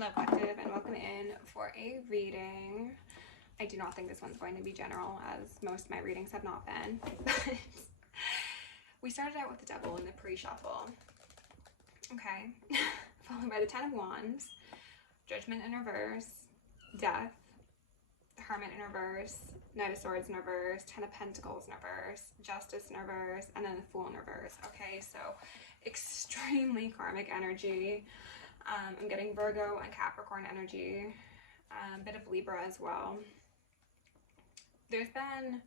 Hello collective and welcome in for a reading. I do not think this one's going to be general, as most of my readings have not been, but we started out with the Devil in the pre-shuffle, okay, followed by the Ten of Wands, Judgment in reverse, Death, the Hermit in reverse, Knight of Swords in reverse, Ten of Pentacles in reverse, Justice in reverse, and then the Fool in reverse. Okay, so extremely karmic energy. I'm getting Virgo and Capricorn energy, a bit of Libra as well. There's been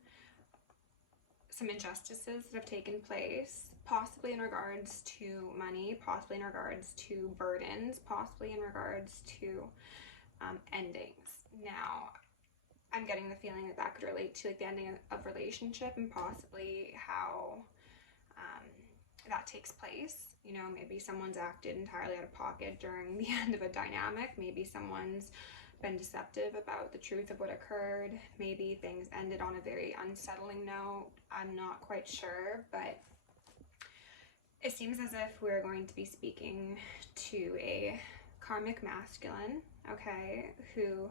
some injustices that have taken place, possibly in regards to money, possibly in regards to burdens, possibly in regards to endings. Now, I'm getting the feeling that that could relate to like the ending of a relationship and possibly how that takes place. You know, maybe someone's acted entirely out of pocket during the end of a dynamic. Maybe someone's been deceptive about the truth of what occurred. Maybe things ended on a very unsettling note. I'm not quite sure, but it seems as if we're going to be speaking to a karmic masculine, okay, who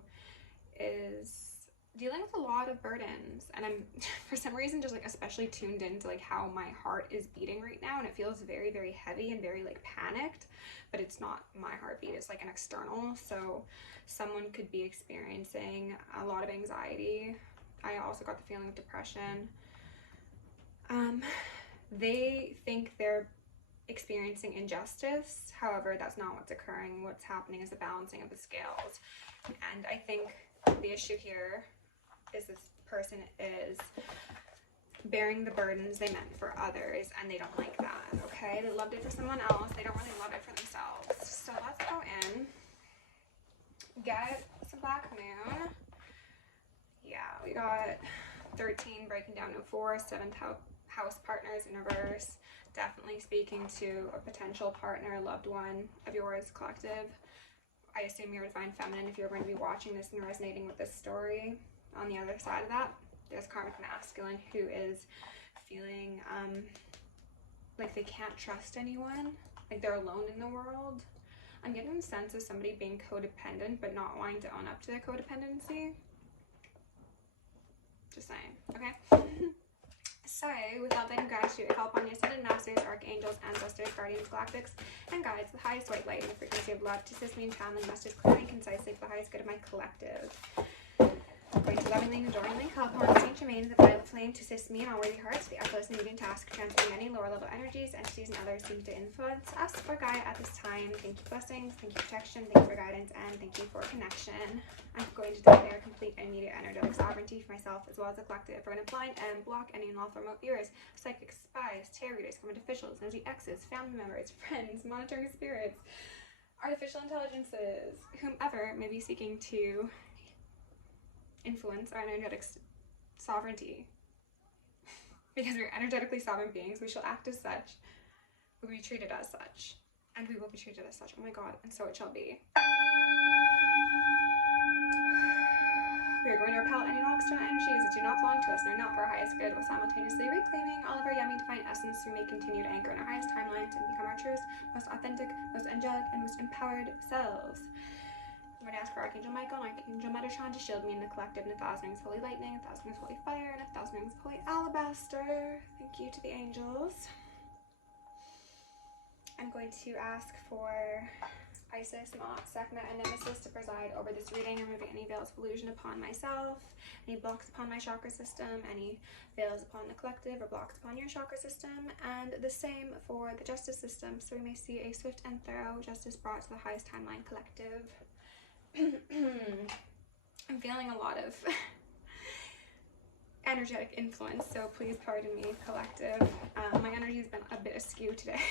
is dealing with a lot of burdens, and I'm for some reason just like especially tuned into like how my heart is beating right now, and it feels very, very heavy and very like panicked, but it's not my heartbeat, it's like an external. So someone could be experiencing a lot of anxiety. I also got the feeling of depression. They think they're experiencing injustice, however that's not what's occurring. What's happening is the balancing of the scales, and I think the issue here is this person is bearing the burdens they meant for others, and they don't like that, okay? They loved it for someone else, they don't really love it for themselves. So let's go in, get some Black Moon. Yeah, we got 13 breaking down to 4, 7th house partners in reverse, definitely speaking to a potential partner, loved one of yours, collective. I assume you're divine feminine if you're going to be watching this and resonating with this story. On the other side of that, there's karmic masculine who is feeling like they can't trust anyone, like they're alone in the world. I'm getting the sense of somebody being codependent but not wanting to own up to their codependency. Just saying, okay? So, without letting gratitude, I call upon your ascended masters, archangels, ancestors, guardians, galactics, and guides, the highest white light and the frequency of love, to assist me in channeling messages clearly and concisely for the highest good of my collective. I'm going to lovingly and adoringly call upon Saint Germain, the violet flame, to assist me in all worthy hearts, the effortless and medium task of transferring any lower level energies, entities, and others seem to influence us for Gaia at this time. Thank you, blessings, thank you, protection, thank you for guidance, and thank you for connection. I'm going to declare complete and immediate energetic sovereignty for myself as well as the collective. We're going to blind and block any and all remote viewers, psychics, spies, tarot readers, government officials, nosy exes, family members, friends, monitoring spirits, artificial intelligences, whomever may be seeking to influence our energetic sovereignty. Because we're energetically sovereign beings, we shall act as such, we will be treated as such, and we will be treated as such. Oh my god, and so it shall be. We are going to repel any and all external energies that do not belong to us and are not for our highest good, while simultaneously reclaiming all of our yummy divine essence. We may continue to anchor in our highest timelines and become our truest, most authentic, most angelic, and most empowered selves. I'm going to ask for Archangel Michael and Archangel Metatron to shield me in the collective in 1,000 rings of holy lightning, 1,000 rings of holy fire, and 1,000 rings of holy alabaster. Thank you to the angels. I'm going to ask for Isis, Ma'at, Sekhmet, and Nemesis to preside over this reading, removing any veils of illusion upon myself, any blocks upon my chakra system, any veils upon the collective or blocks upon your chakra system, and the same for the justice system, so we may see a swift and thorough justice brought to the highest timeline collective. I'm feeling a lot of energetic influence, so please pardon me, collective. My energy has been a bit askew today.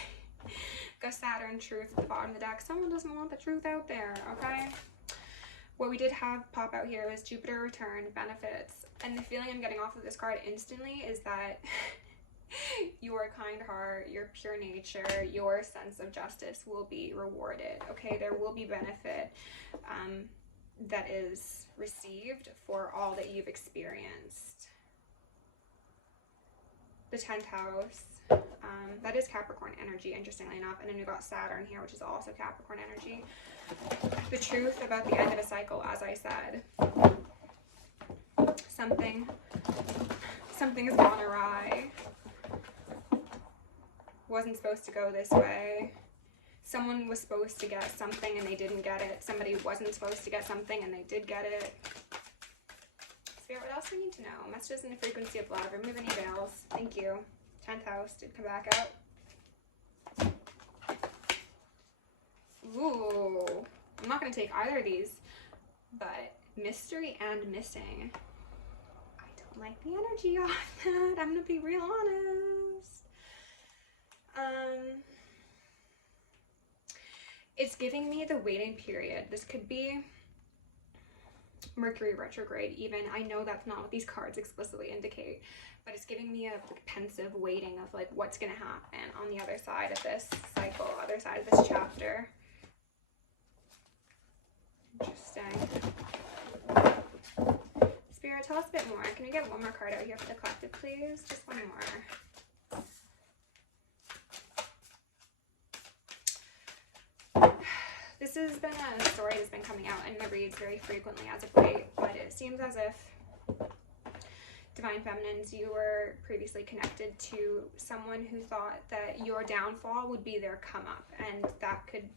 Go Saturn, truth at the bottom of the deck. Someone doesn't want the truth out there, okay? What we did have pop out here is Jupiter return, benefits, and the feeling I'm getting off of this card instantly is that your kind heart, your pure nature, your sense of justice will be rewarded, okay? There will be benefit that is received for all that you've experienced. The 10th house, that is Capricorn energy, interestingly enough, and then we got Saturn here, which is also Capricorn energy. The truth about the end of a cycle, as I said. Something's gone awry. Wasn't supposed to go this way. Someone was supposed to get something and they didn't get it. Somebody wasn't supposed to get something and they did get it. Spirit, what else do we need to know? Messages in the frequency of love. Remove any veils. Thank you. 10th house did come back out. Ooh. I'm not going to take either of these, but mystery and missing. I don't like the energy on that. I'm going to be real honest. It's giving me the waiting period. This could be Mercury retrograde even. I know that's not what these cards explicitly indicate, but it's giving me a pensive waiting of like what's going to happen on the other side of this cycle, other side of this chapter. Interesting. Spirit, tell us a bit more. Can we get one more card out here for the collective, please? Just one more. This has been a story that's been coming out in my reads very frequently as of late, but it seems as if Divine Feminines, you were previously connected to someone who thought that your downfall would be their come up, and that could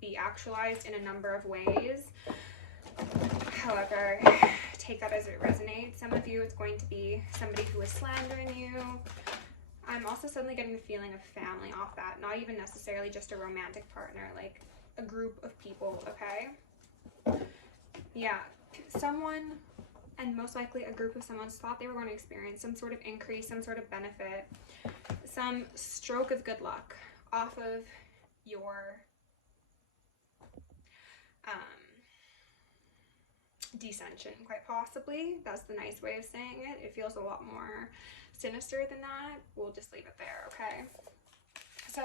be actualized in a number of ways. However, take that as it resonates. Some of you, it's going to be somebody who is slandering you. I'm also suddenly getting the feeling of family off that, not even necessarily just a romantic partner, like a group of people, okay? Yeah, someone, and most likely a group of someone's thought they were going to experience some sort of increase, some sort of benefit, some stroke of good luck off of your descension, quite possibly. That's the nice way of saying it. It feels a lot more sinister than that. We'll just leave it there, okay? So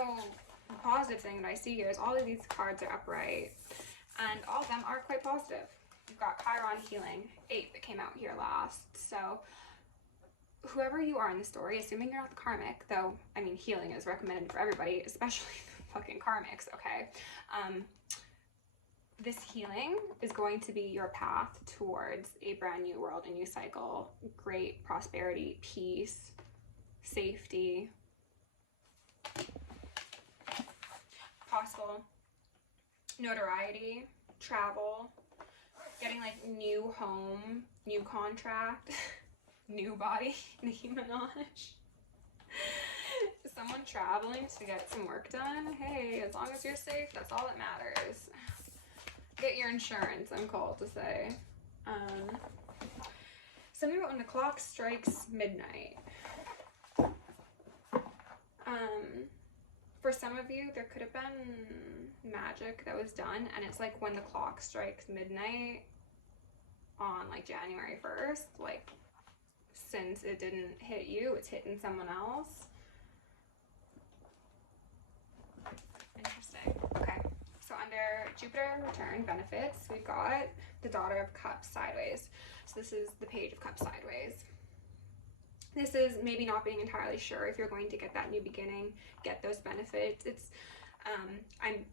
the positive thing that I see here is all of these cards are upright, and all of them are quite positive. You've got Chiron healing, 8 that came out here last. So whoever you are in the story, assuming you're not the karmic, though, I mean, healing is recommended for everybody, especially the fucking karmics, okay? This healing is going to be your path towards a brand new world, a new cycle, great prosperity, peace, safety, possible notoriety, travel, getting like new home, new contract, new body, Nicki Minaj. Someone traveling to get some work done. Hey, as long as you're safe, that's all that matters. Get your insurance, I'm called to say. Something about when the clock strikes midnight. For some of you, there could have been magic that was done, and it's like when the clock strikes midnight on like January 1st, like since it didn't hit you, it's hitting someone else. Interesting. Okay. So under Jupiter return benefits, we've got the Daughter of Cups sideways. So this is the Page of Cups sideways. This is maybe not being entirely sure if you're going to get that new beginning, get those benefits. It's, I'm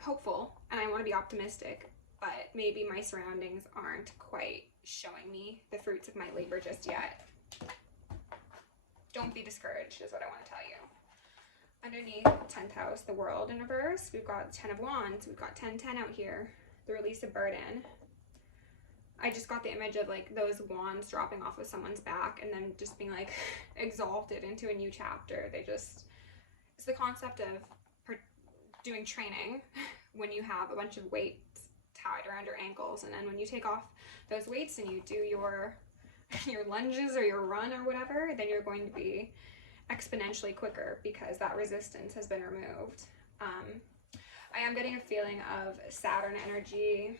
hopeful and I want to be optimistic, but maybe my surroundings aren't quite showing me the fruits of my labor just yet. Don't be discouraged is what I want to tell you. Underneath 10th house, the World in reverse, we've got 10 of Wands, we've got 10-10 out here, the release of burden. I just got the image of like those wands dropping off of someone's back and then just being like exalted into a new chapter. It's the concept of doing training when you have a bunch of weights tied around your ankles, and then when you take off those weights and you do your lunges or your run or whatever, then you're going to be exponentially quicker because that resistance has been removed. I am getting a feeling of Saturn energy,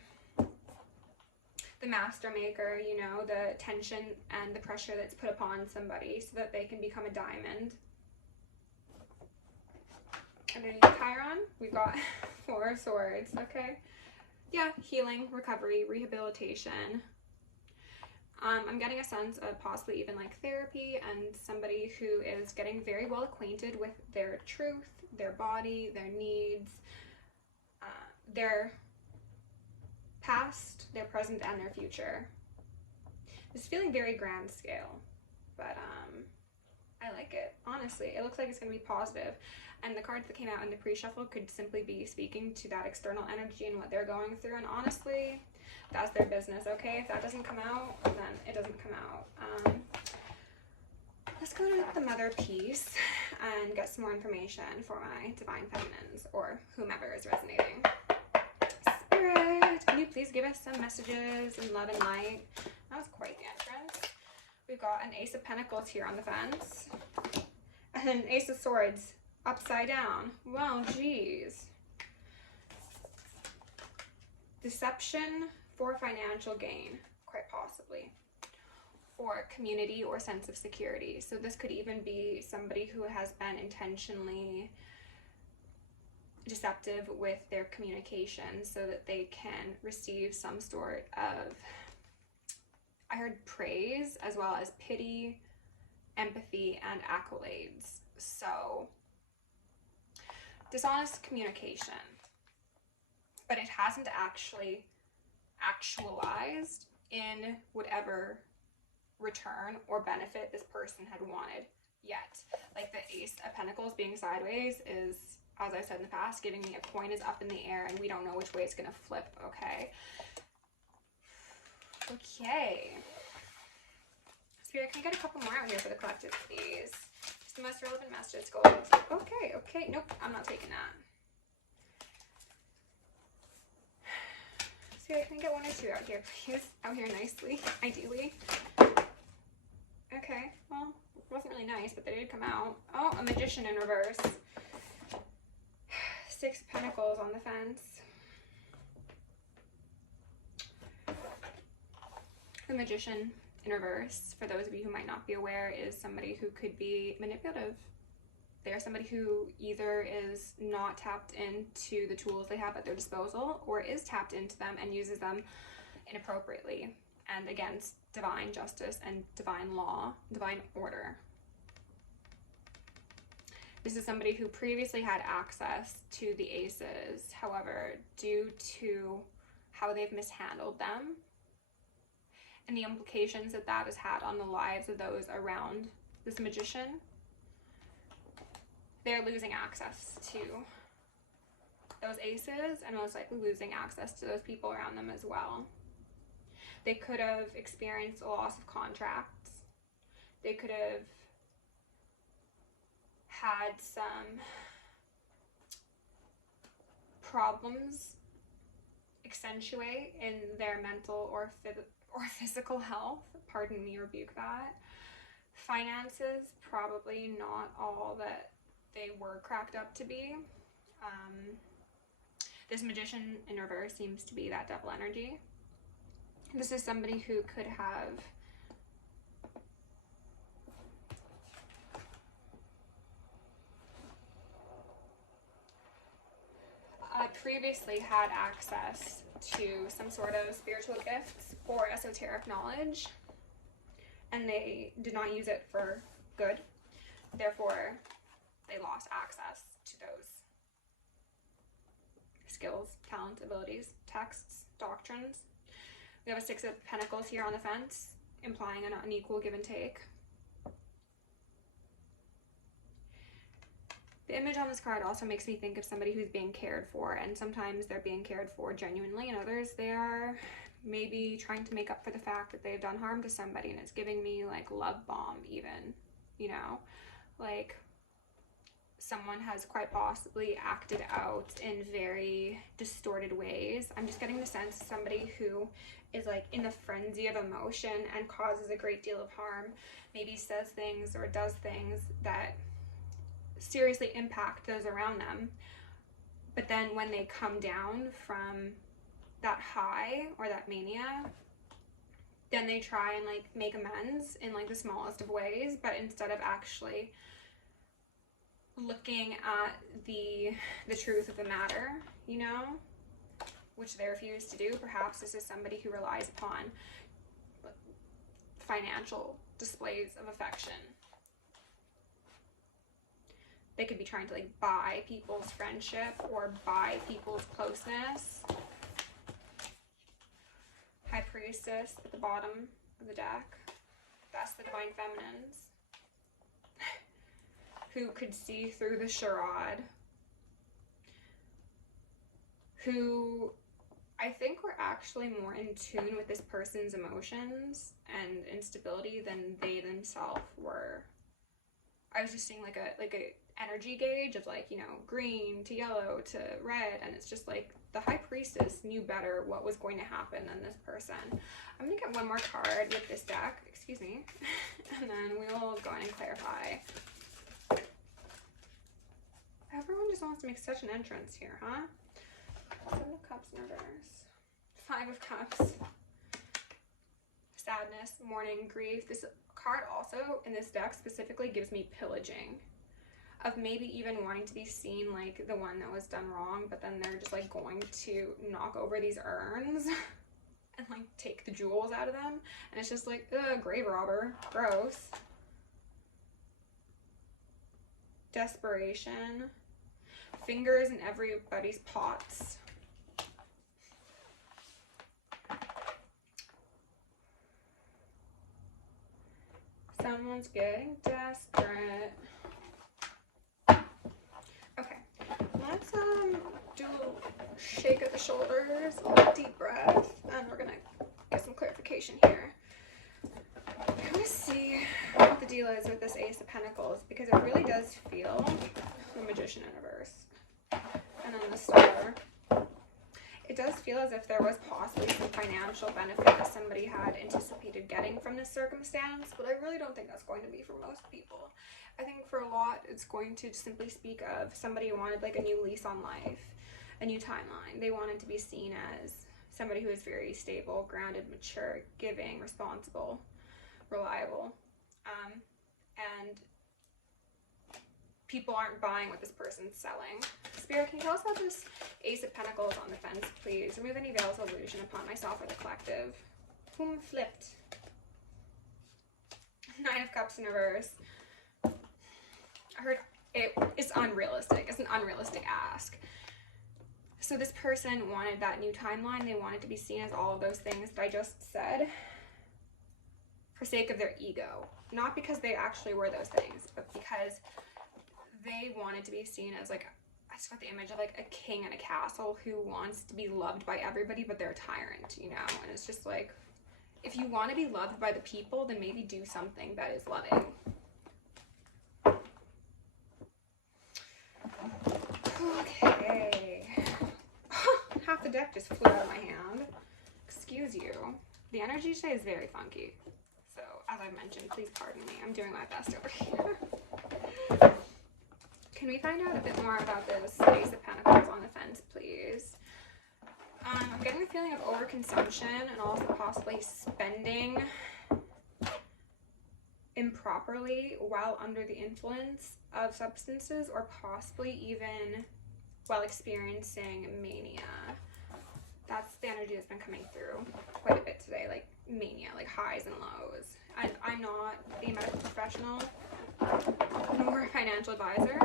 the master maker, you know, the tension and the pressure that's put upon somebody so that they can become a diamond. Underneath Chiron, we've got 4 of Swords, okay? Yeah, healing, recovery, rehabilitation. I'm getting a sense of possibly even like therapy and somebody who is getting very well acquainted with their truth, their body, their needs, their past, their present, and their future. It's feeling very grand scale, but I like it, honestly. It looks like it's going to be positive. And the cards that came out in the pre-shuffle could simply be speaking to that external energy and what they're going through. And honestly, that's their business, okay? If that doesn't come out, then it doesn't come out. Let's go to the Mother piece and get some more information for my Divine Feminines, or whomever is resonating. Spirit, can you please give us some messages in love and light? That was quite the entrance. We've got an Ace of Pentacles here on the fence. And an Ace of Swords upside down. Well, geez. Deception for financial gain, quite possibly. Or community or sense of security. So this could even be somebody who has been intentionally deceptive with their communication so that they can receive some sort of, I heard praise, as well as pity, empathy, and accolades. So dishonest communication, but it hasn't actually actualized in whatever return or benefit this person had wanted yet. Like the Ace of Pentacles being sideways is, as I said in the past, giving me a coin is up in the air and we don't know which way it's going to flip, okay? Okay. Spirit, can I get a couple more out here for the collective, please? Just the most relevant messages. Go. Okay, okay. Nope, I'm not taking that. Spirit, can I get one or two out here, please? Out here nicely, ideally. Okay, well, it wasn't really nice, but they did come out. Oh, a Magician in reverse. Six of Pentacles on the fence. The Magician in reverse, for those of you who might not be aware, is somebody who could be manipulative. They're somebody who either is not tapped into the tools they have at their disposal, or is tapped into them and uses them inappropriately and against divine justice and divine law, divine order. This is somebody who previously had access to the aces. However, due to how they've mishandled them and the implications that that has had on the lives of those around this magician, they're losing access to those aces and most likely losing access to those people around them as well. They could have experienced a loss of contracts. They could have had some problems accentuate in their mental or physical health. Pardon me, rebuke that. Finances, probably not all that they were cracked up to be. This Magician in reverse seems to be that devil energy. This is somebody who could have previously had access to some sort of spiritual gifts or esoteric knowledge, and they did not use it for good. Therefore, they lost access to those skills, talents, abilities, texts, doctrines. We have a Six of Pentacles here on the fence, implying an unequal give and take. The image on this card also makes me think of somebody who's being cared for, and sometimes they're being cared for genuinely, and others they are maybe trying to make up for the fact that they've done harm to somebody, and it's giving me like love bomb even, you know, like someone has quite possibly acted out in very distorted ways. I'm just getting the sense of somebody who is like in the frenzy of emotion and causes a great deal of harm, maybe says things or does things that seriously impact those around them. But then when they come down from that high or that mania, then they try and like make amends in like the smallest of ways, but instead of actually looking at the truth of the matter, you know, which they refuse to do. Perhaps this is somebody who relies upon financial displays of affection. They could be trying to like buy people's friendship or buy people's closeness. High Priestess at the bottom of the deck. That's the Divine Feminines. Who could see through the charade. Who I think were actually more in tune with this person's emotions and instability than they themselves were. I was just seeing like a energy gauge of like, you know, green to yellow to red, and it's just like the High Priestess knew better what was going to happen than this person. I'm gonna get one more card with this deck, excuse me, and then we'll go in and clarify. Everyone just wants to make such an entrance here, huh? 7 of Cups in reverse. 5 of Cups. Sadness, mourning, grief. This card also in this deck specifically gives me pillaging. Of maybe even wanting to be seen like the one that was done wrong, but then they're just like going to knock over these urns and like take the jewels out of them. And it's just like, ugh, grave robber. Gross. Desperation. Fingers in everybody's pots. Someone's getting desperate. Okay, let's do a shake of the shoulders, a deep breath, and we're gonna get some clarification here. I'm gonna see what the deal is with this Ace of Pentacles, because it really does feel the Magician in reverse. And then the Star. It does feel as if there was possibly some financial benefit that somebody had anticipated getting from this circumstance, but I really don't think that's going to be for most people. I think for a lot, it's going to simply speak of somebody who wanted like a new lease on life, a new timeline. They wanted to be seen as somebody who is very stable, grounded, mature, giving, responsible, reliable, and people aren't buying what this person's selling. Spirit, can you tell us about this Ace of Pentacles on the fence, please? Remove any veils of illusion upon myself or the collective. Boom, flipped. 9 of Cups in reverse. I heard it's unrealistic. It's an unrealistic ask. So this person wanted that new timeline. They wanted to be seen as all of those things that I just said for sake of their ego. Not because they actually were those things, but because they wanted to be seen as like, I just got the image of like a king in a castle who wants to be loved by everybody, but they're a tyrant, you know? And it's just like, if you want to be loved by the people, then maybe do something that is loving. Okay. Half the deck just flew out of my hand. Excuse you. The energy today is very funky. So, as I mentioned, please pardon me. I'm doing my best over here. Can we find out a bit more about this Ace of Pentacles on the fence, please? I'm getting the feeling of overconsumption and also possibly spending improperly while under the influence of substances, or possibly even while experiencing mania. That's the energy that's been coming through quite a bit today, like mania, like highs and lows. And I'm not a medical professional nor a financial advisor.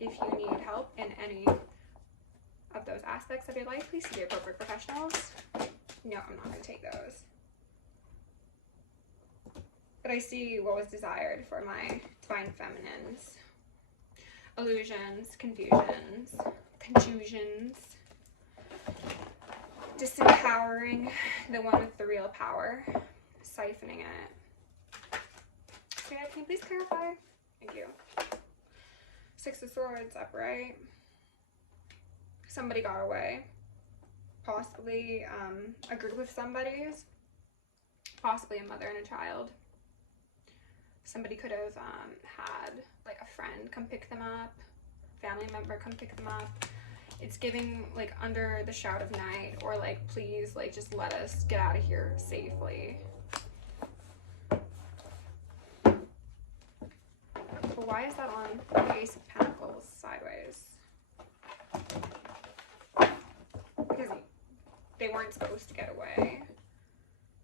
If you need help in any of those aspects of your life, please see the appropriate professionals. No, I'm not going to take those. But I see what was desired for my Divine Feminines. Illusions, confusions, contusions, disempowering the one with the real power, siphoning it. Spirit, can you please clarify? Thank you. 6 of Swords, upright. Somebody got away. Possibly a group of somebodies. Possibly a mother and a child. Somebody could have had like a friend come pick them up. Family member come pick them up. It's giving like under the shroud of night, or like please like just let us get out of here safely. But why is that on the Ace of Pentacles sideways? Because they weren't supposed to get away.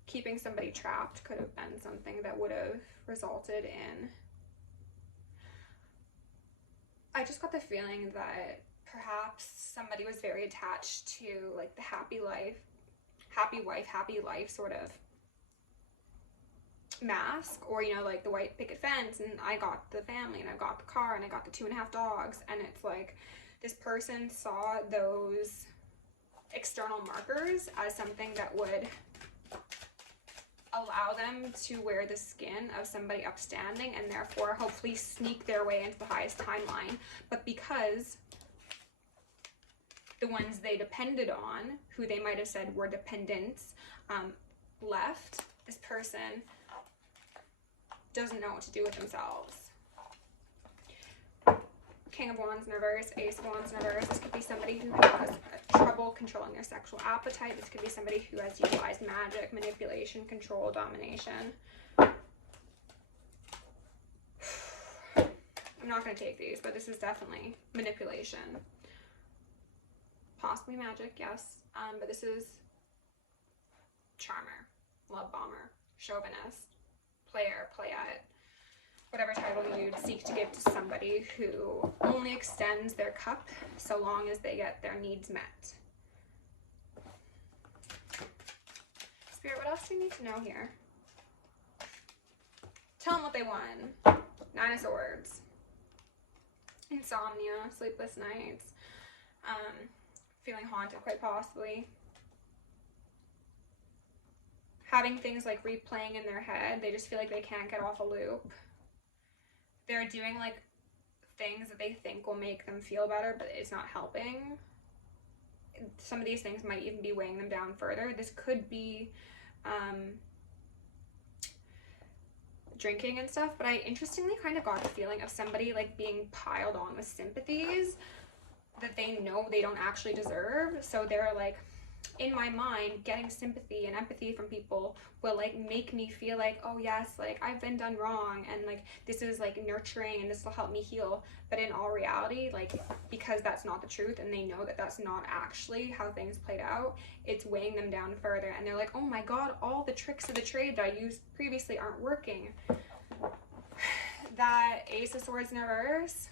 Keeping somebody trapped could have been something that would have resulted in I just got the feeling that perhaps somebody was very attached to like the happy wife, happy life sort of mask, or you know, like the white picket fence, and I got the family, and I got the car, and I got the 2.5 dogs, and it's like this person saw those external markers as something that would allow them to wear the skin of somebody upstanding and therefore hopefully sneak their way into the highest timeline. But because the ones they depended on, who they might have said were dependents, left, this person doesn't know what to do with themselves. King of Wands in reverse, Ace of Wands in reverse. This could be somebody who has trouble controlling their sexual appetite. This could be somebody who has utilized magic, manipulation, control, domination. I'm not going to take these, but this is definitely manipulation. Possibly magic, yes. But this is charmer, love bomber, chauvinist, player, playette. Whatever title you'd seek to give to somebody who only extends their cup so long as they get their needs met. Spirit, what else do you need to know here? Tell them what they want. 9 of Swords. Insomnia, sleepless nights, feeling haunted quite possibly. Having things like replaying in their head. They just feel like they can't get off a loop. They're doing like things that they think will make them feel better, but it's not helping. Some of these things might even be weighing them down further. This could be drinking and stuff, but I interestingly kind of got the feeling of somebody like being piled on with sympathies that they know they don't actually deserve. So they're like, in my mind, getting sympathy and empathy from people will like make me feel like, oh yes, like I've been done wrong, and like this is like nurturing and this will help me heal. But in all reality, like, because that's not the truth and they know that that's not actually how things played out, it's weighing them down further, and they're like, oh my god, all the tricks of the trade that I used previously aren't working. That Ace of Swords in reverse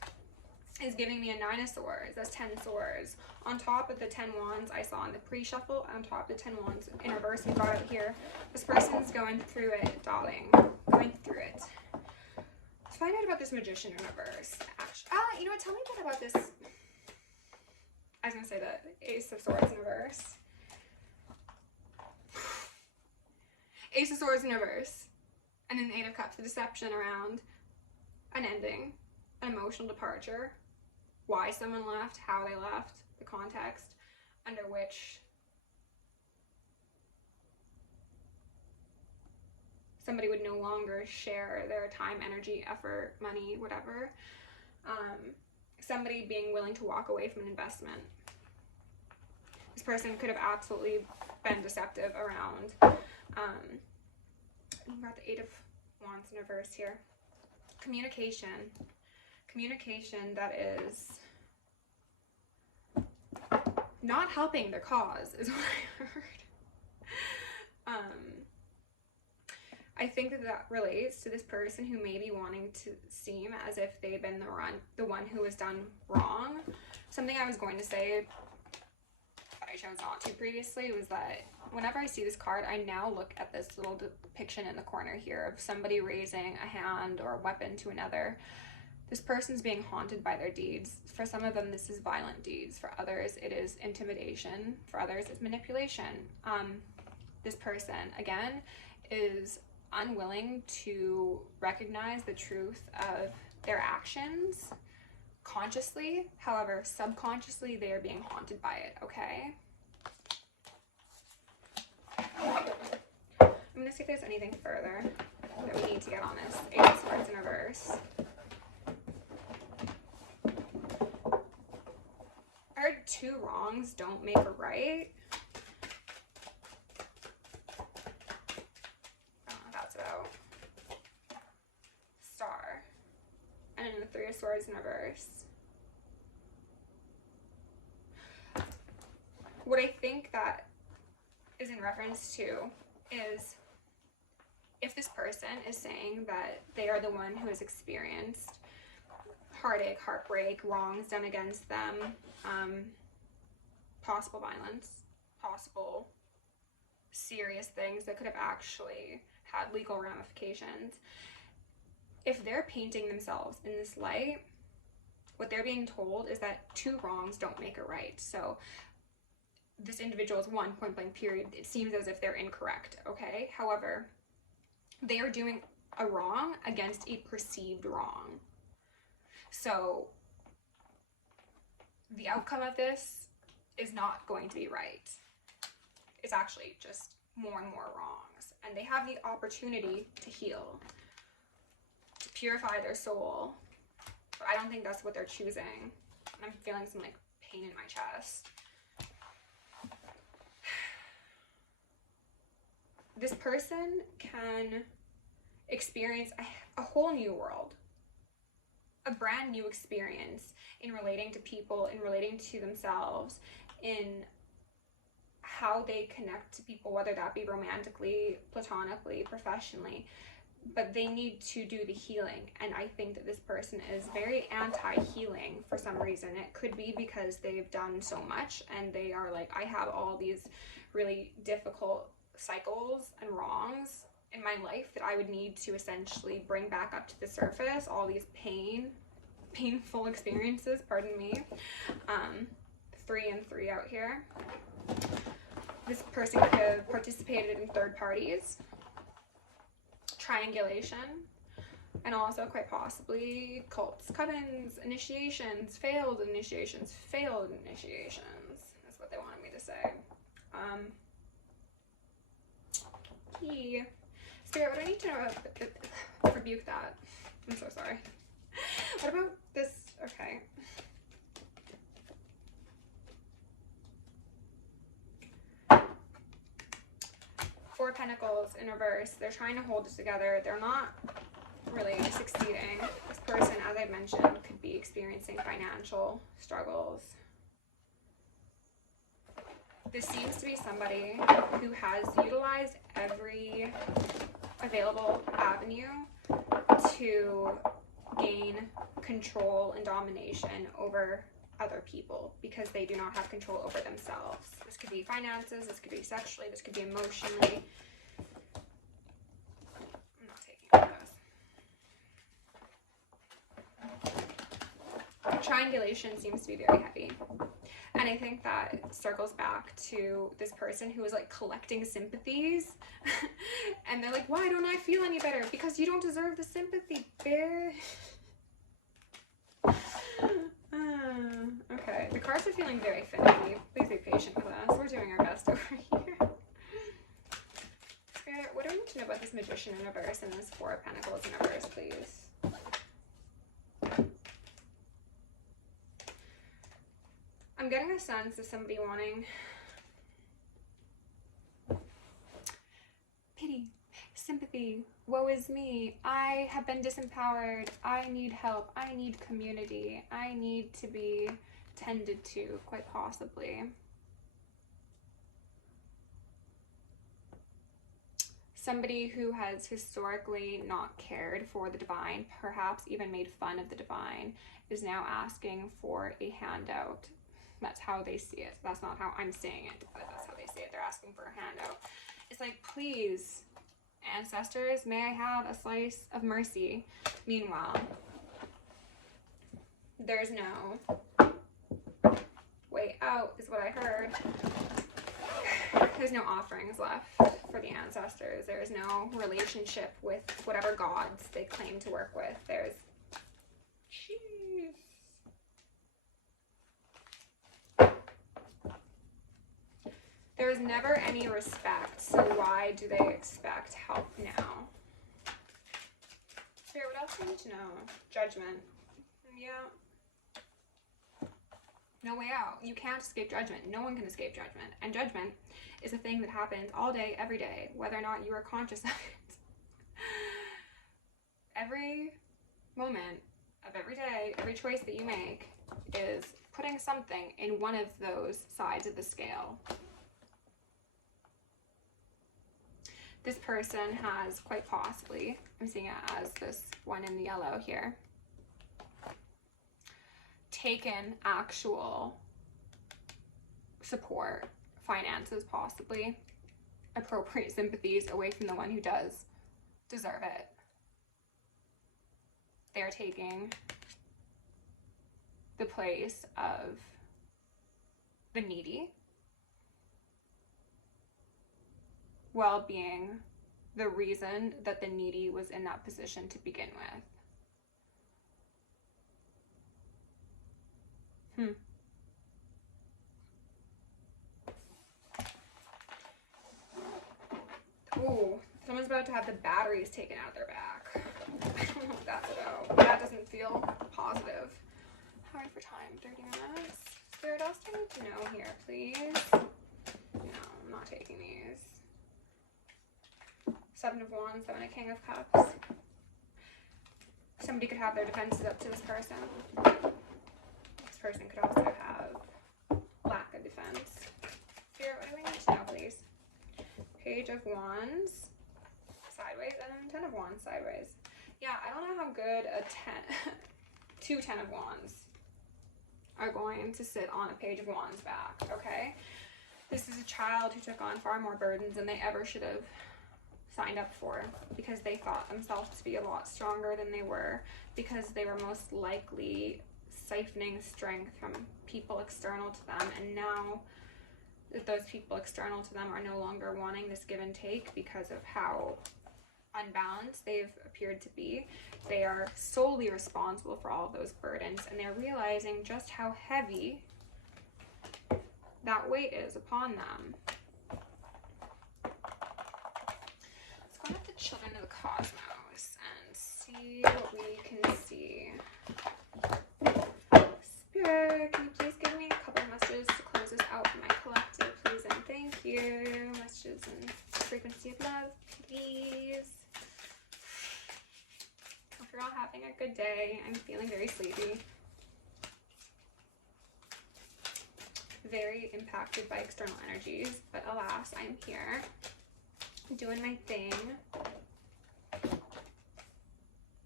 is giving me a 9 of Swords. That's 10 swords. On top of the 10 wands I saw in the pre-shuffle, on top of the 10 wands in reverse we got out here, this person's going through it, darling. Going through it. Let's find out about this Magician in reverse. You know what? Tell me a bit about this. I was going to say the Ace of Swords in reverse. Ace of Swords in reverse. And then the 8 of Cups, the deception around an ending, an emotional departure, why someone left, how they left, the context under which somebody would no longer share their time, energy, effort, money, whatever. Somebody being willing to walk away from an investment. This person could have absolutely been deceptive around. We've got the 8 of Wands in reverse here. Communication. Communication that is not helping their cause is what I heard. I think that relates to this person who may be wanting to seem as if they've been the one who was done wrong. Something I was going to say, but I chose not to previously, was that whenever I see this card, I now look at this little depiction in the corner here of somebody raising a hand or a weapon to another. This person's being haunted by their deeds. For some of them, this is violent deeds. For others, it is intimidation. For others, it's manipulation. This person, again, is unwilling to recognize the truth of their actions consciously. However, subconsciously, they are being haunted by it, okay? I'm going to see if there's anything further that we need to get on this. 8 of Swords in reverse. I heard 2 wrongs don't make a right. I don't know what that's about. Star. And then the 3 of Swords in reverse. What I think that is in reference to is if this person is saying that they are the one who has experienced heartache, heartbreak, wrongs done against them, possible violence, possible serious things that could have actually had legal ramifications. If they're painting themselves in this light, what they're being told is that 2 wrongs don't make a right. So this individual is 1, point blank, period. It seems as if they're incorrect, okay? However, they are doing a wrong against a perceived wrong. So the outcome of this is not going to be right. It's actually just more and more wrongs. And they have the opportunity to heal, to purify their soul. But I don't think that's what they're choosing. I'm feeling some like pain in my chest. This person can experience a whole new world, a brand new experience in relating to people, in relating to themselves, in how they connect to people, whether that be romantically, platonically, professionally. But they need to do the healing, and I think that this person is very anti-healing for some reason. It could be because they've done so much and they are like, I have all these really difficult cycles and wrongs in my life that I would need to essentially bring back up to the surface, all these painful experiences, pardon me. 3 and 3 out here. This person could have participated in third parties, triangulation, and also quite possibly cults, covens, initiations, failed initiations. That's what they wanted me to say. Key. Spirit, what do I need to know about, rebuke that. I'm so sorry. What about this? Okay. Four of Pentacles in reverse. They're trying to hold this together. They're not really succeeding. This person, as I mentioned, could be experiencing financial struggles. This seems to be somebody who has utilized every available avenue to gain control and domination over other people because they do not have control over themselves. This could be finances, this could be sexually, this could be emotionally. I'm not taking all those. Triangulation seems to be very heavy. And I think that circles back to this person who is like collecting sympathies. And they're like, why don't I feel any better? Because you don't deserve the sympathy, bitch. Okay, the cards are feeling very finicky. Please be patient with us. We're doing our best over here. Spirit, what do we need to know about this Magician in reverse and this Four of Pentacles in reverse, please? I'm getting a sense of somebody wanting pity, sympathy. Woe is me. I have been disempowered. I need help. I need community. I need to be tended to, quite possibly. Somebody who has historically not cared for the divine, perhaps even made fun of the divine, is now asking for a handout. That's how they see it. That's not how I'm saying it, but that's how they see it. They're asking for a handout. It's like, please, ancestors, may I have a slice of mercy? Meanwhile, there's no way out, is what I heard. There's no offerings left for the ancestors. There's no relationship with whatever gods they claim to work with. There's never any respect, so why do they expect help now? Spirit, what else do you need to know? Judgment. Yeah. No way out. You can't escape judgment. No one can escape judgment. And judgment is a thing that happens all day, every day, whether or not you are conscious of it. Every moment of every day, every choice that you make is putting something in one of those sides of the scale. This person has quite possibly, I'm seeing it as this one in the yellow here, taken actual support, finances possibly, appropriate sympathies away from the one who does deserve it. They're taking the place of the needy while being the reason that the needy was in that position to begin with. Ooh, someone's about to have the batteries taken out of their back. I don't know what that's about. That doesn't feel positive. How are we for time? 30 minutes? Spirit else I need to know here, please? No, I'm not taking these. 7 of Wands, 7 of King of Cups. Somebody could have their defenses up to this person. This person could also have lack of defense. Spirit, what do we need to know, please? Page of Wands sideways and 10 of Wands sideways. Yeah, I don't know how good a 2 10 of Wands are going to sit on a Page of Wands back, okay? This is a child who took on far more burdens than they ever should have signed up for, because they thought themselves to be a lot stronger than they were, because they were most likely siphoning strength from people external to them, and now that those people external to them are no longer wanting this give and take because of how unbalanced they've appeared to be, they are solely responsible for all of those burdens, and they're realizing just how heavy that weight is upon them. Let's go with the children of the cosmos and see what we can see. Spirit, can you please give me a couple of messages to close this out for my collective, please, and thank you. Messages and frequency of love, please. Hope you're all having a good day. I'm feeling very sleepy. Very impacted by external energies, but alas, I'm here doing my thing.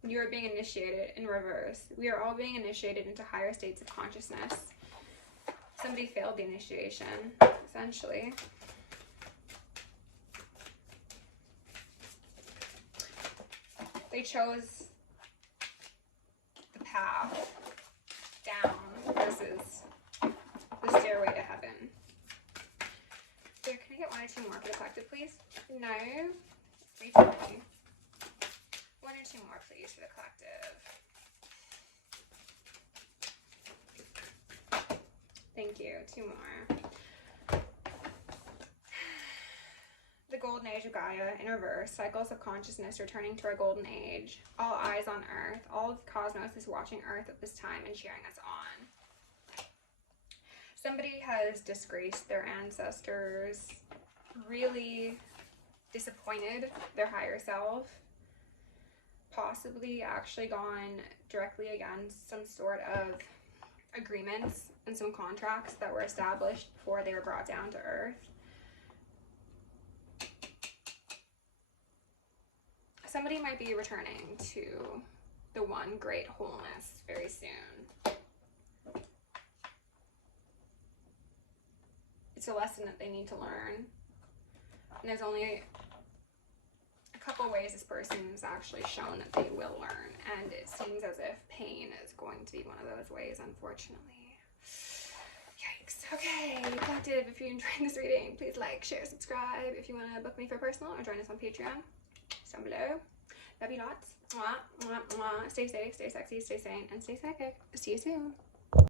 You are being initiated in reverse. We are all being initiated into higher states of consciousness. Somebody failed the initiation, essentially. They chose the path down versus the stairway to heaven. So can I get 1 or 2 more for the collective, please? No. 320. 1 or 2 more, please, for the collective. Thank you. 2 more. The golden age of Gaia in reverse. Cycles of consciousness returning to our golden age. All eyes on Earth. All of the cosmos is watching Earth at this time and cheering us on. Somebody has disgraced their ancestors, really disappointed their higher self, possibly actually gone directly against some sort of agreements and some contracts that were established before they were brought down to Earth. Somebody might be returning to the one great wholeness very soon. It's a lesson that they need to learn. And there's only a couple ways this person is actually shown that they will learn. And it seems as if pain is going to be one of those ways, unfortunately. Yikes. Okay, collective, if you enjoyed this reading, please like, share, subscribe. If you want to book me for personal or join us on Patreon, down below. Love you lots. Mwah, mwah, mwah. Stay safe, stay sexy, stay sane, and stay psychic. See you soon.